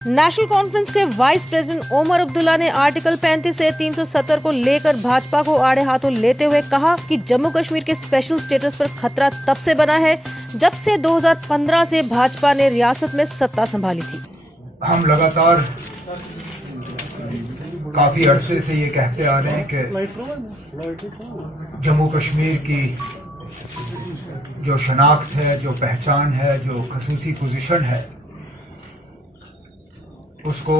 National conference के vice president Omar Abdullah ने article 35 से 370 को लेकर भाजपा को आड़े हाथों लेते हुए कहा कि जम्मू कश्मीर के स्पेशल स्टेटस पर खतरा तब से बना है जब से 2015 से भाजपा ने रियासत में सत्ता संभाली थी। हम लगातार काफी अरसे से ये कहते आ रहे हैं कि जम्मू कश्मीर की जो शनाख्त है, जो पहचान है, जो खसूसी पोजीशन है, उसको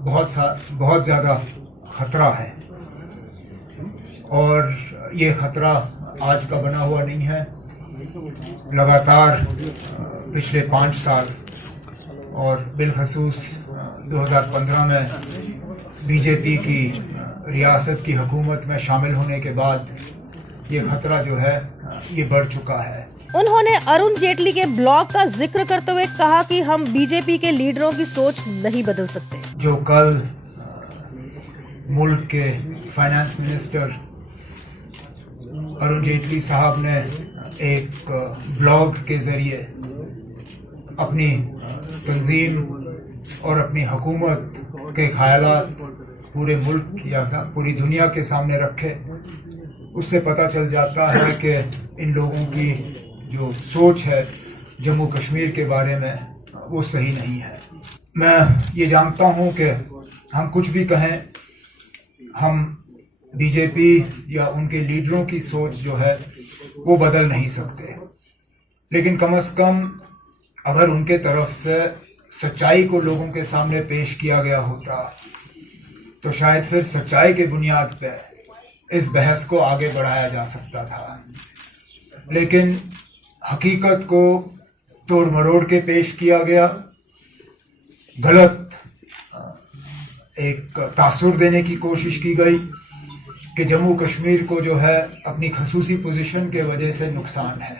बहुत ज़्यादा खतरा है। और ये खतरा आज का बना हुआ नहीं है। लगातार पिछले 5 साल और बिलखसूस 2015 में बीजेपी की रियासत की हुकूमत में शामिल होने के बाद ये खतरा जो है ये बढ़ चुका है। उन्होंने अरुण जेटली के ब्लॉग का जिक्र करते हुए कहा कि हम बीजेपी के लीडरों की सोच नहीं बदल सकते। जो कल मुल्क के फाइनेंस मिनिस्टर अरुण जेटली साहब ने एक ब्लॉग के जरिए अपनी तंजीम और अपनी हुकूमत के ख्यालात पूरे मुल्क या पूरी दुनिया के सामने रखे, उससे पता चल जाता है कि इन लोगों की जो सोच है जम्मू कश्मीर के बारे में वो सही नहीं है। मैं ये जानता हूँ कि हम कुछ भी कहें, हम बीजेपी या उनके लीडरों की सोच जो है वो बदल नहीं सकते, लेकिन कम से कम अगर उनके तरफ से सच्चाई को लोगों के सामने पेश किया गया होता तो शायद फिर सच्चाई के बुनियाद पे इस बहस को आगे बढ़ाया जा सकता था। लेकिन हकीकत को तोड़ मरोड़ के पेश किया गया, गलत एक तासुर देने की कोशिश की गई कि जम्मू कश्मीर को जो है अपनी खसूसी पोजीशन के वजह से नुकसान है,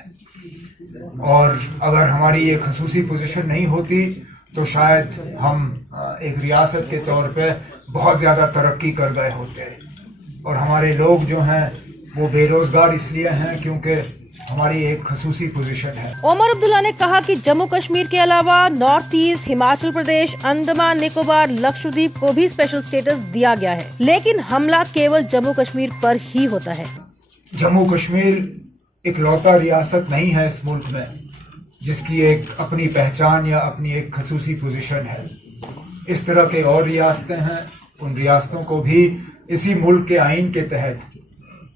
और अगर हमारी ये खसूसी पोजीशन नहीं होती तो शायद हम एक रियासत के तौर पे बहुत ज़्यादा तरक्की कर गए होते। और हमारे लोग जो हैं वो बेरोजगार इसलिए हैं क्योंकि हमारी एक खसूसी पोजीशन है। ओमर अब्दुल्ला ने कहा कि जम्मू कश्मीर के अलावा नॉर्थ ईस्ट, हिमाचल प्रदेश, अंडमान निकोबार, लक्षद्वीप को भी स्पेशल स्टेटस दिया गया है, लेकिन हमला केवल जम्मू कश्मीर पर ही होता है। जम्मू कश्मीर एक लौता रियासत नहीं है इस मुल्क में जिसकी एक अपनी पहचान या अपनी एक खसूसी पोजीशन है। इस तरह के और रियासतें हैं, उन रियासतों को भी इसी मुल्क के आइन के तहत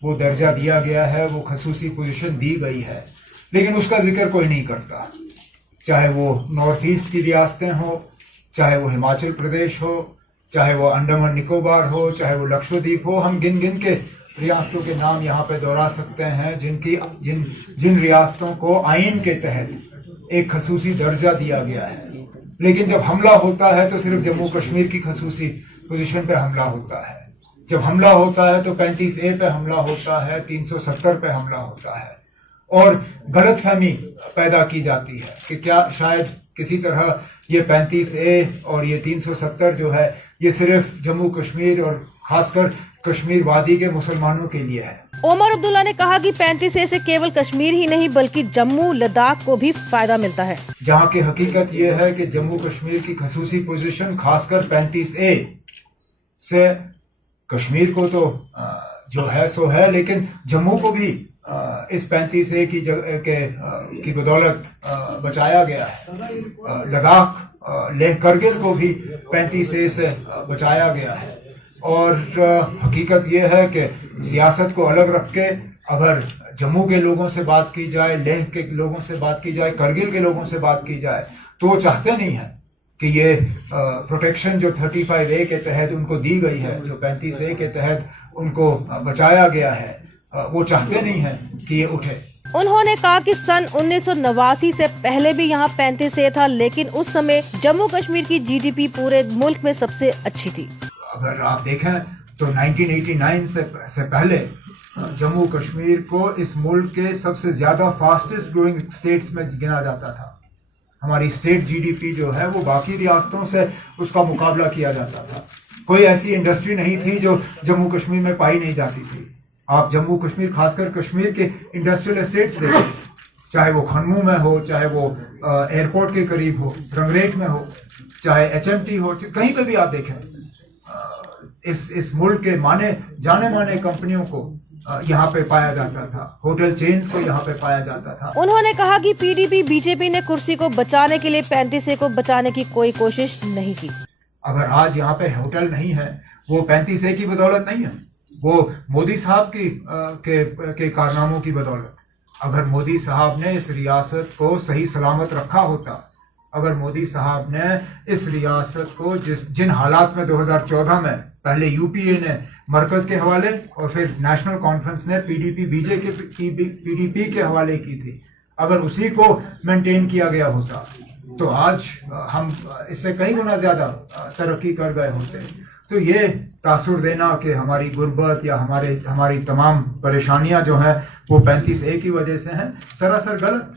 वो दर्जा दिया गया है, वो खसूसी पोजीशन दी गई है, लेकिन उसका जिक्र कोई नहीं करता। चाहे वो नॉर्थ ईस्ट की रियासतें हो, चाहे वो हिमाचल प्रदेश हो, चाहे वो अंडमान निकोबार हो, चाहे वो लक्षद्वीप हो, हम गिन गिन के रियासतों के नाम यहाँ पे दोहरा सकते हैं जिन रियासतों को आइन के तहत एक खसूसी दर्जा दिया गया है। लेकिन जब हमला होता है तो सिर्फ जम्मू कश्मीर की खसूसी पोजीशन पे हमला होता है। जब हमला होता है तो 35A पे हमला होता है, 370 पे हमला होता है, और गलतफहमी पैदा की जाती है कि क्या शायद किसी तरह ये 35A और ये 370 जो है ये सिर्फ जम्मू कश्मीर और खासकर कश्मीर वादी के मुसलमानों के लिए है। ओमर अब्दुल्ला ने कहा कि 35A से केवल कश्मीर ही नहीं बल्कि जम्मू लद्दाख को भी फायदा मिलता है। जहाँ की हकीकत ये है कि जम्मू कश्मीर की खसूसी पोजीशन खासकर 35A से कश्मीर को तो जो है सो है, लेकिन जम्मू को भी इस 35A की बदौलत बचाया गया है। लद्दाख लेह करगिल को भी 35A से बचाया गया है। और हकीकत यह है कि सियासत को अलग रख के अगर जम्मू के लोगों से बात की जाए, लेह के लोगों से बात की जाए, करगिल के लोगों से बात की जाए, तो वो चाहते नहीं है कि ये प्रोटेक्शन जो 35A के तहत उनको दी गई है, जो 35A के तहत उनको बचाया गया है, वो चाहते नहीं है कि ये उठे। उन्होंने कहा कि सन 1989 से पहले भी यहाँ 35A था, लेकिन उस समय जम्मू कश्मीर की GDP पूरे मुल्क में सबसे अच्छी थी। अगर आप देखें तो 1989 से पहले जम्मू कश्मीर को इस मुल्क के सबसे ज्यादा फास्टेस्ट ग्रोइंग स्टेट्स में गिना जाता था। हमारी स्टेट GDP जो है वो बाकी रियासतों से उसका मुकाबला किया जाता था। कोई ऐसी इंडस्ट्री नहीं थी जो जम्मू कश्मीर में पाई नहीं जाती थी। आप जम्मू कश्मीर खासकर कश्मीर के इंडस्ट्रियल एस्टेट्स देखें, चाहे वो खनमू में हो, चाहे वो एयरपोर्ट के करीब हो, रंगरेट में हो, چاہے HMT ہو, کہیں پہ بھی آپ دیکھیں اس ملک کے جانے مانے کمپنیوں کو یہاں پہ پایا جاتا تھا, ہوٹل چینز کو یہاں پہ پایا جاتا تھا. انہوں نے کہا کہ PDP BJP نے کرسی کو بچانے کے لیے 35A کو بچانے کی کوئی کوشش نہیں کی. اگر آج یہاں پہ ہوٹل نہیں ہے وہ 35A کی بدولت نہیں ہے, وہ مودی صاحب کے کارناموں کی بدولت. اگر مودی صاحب نے اس ریاست کو صحیح سلامت رکھا ہوتا, اگر مودی صاحب نے اس ریاست کو جن حالات میں 2014 میں پہلے UPA نے مرکز کے حوالے اور پھر نیشنل کانفرنس نے PDP کے حوالے کی تھی, اگر اسی کو مینٹین کیا گیا ہوتا تو آج ہم اس سے کئی گنا زیادہ ترقی کر گئے ہوتے. تو یہ تاثر دینا کہ ہماری غربت یا ہماری تمام پریشانیاں جو ہیں وہ 35A کی وجہ سے ہیں, سراسر غلط.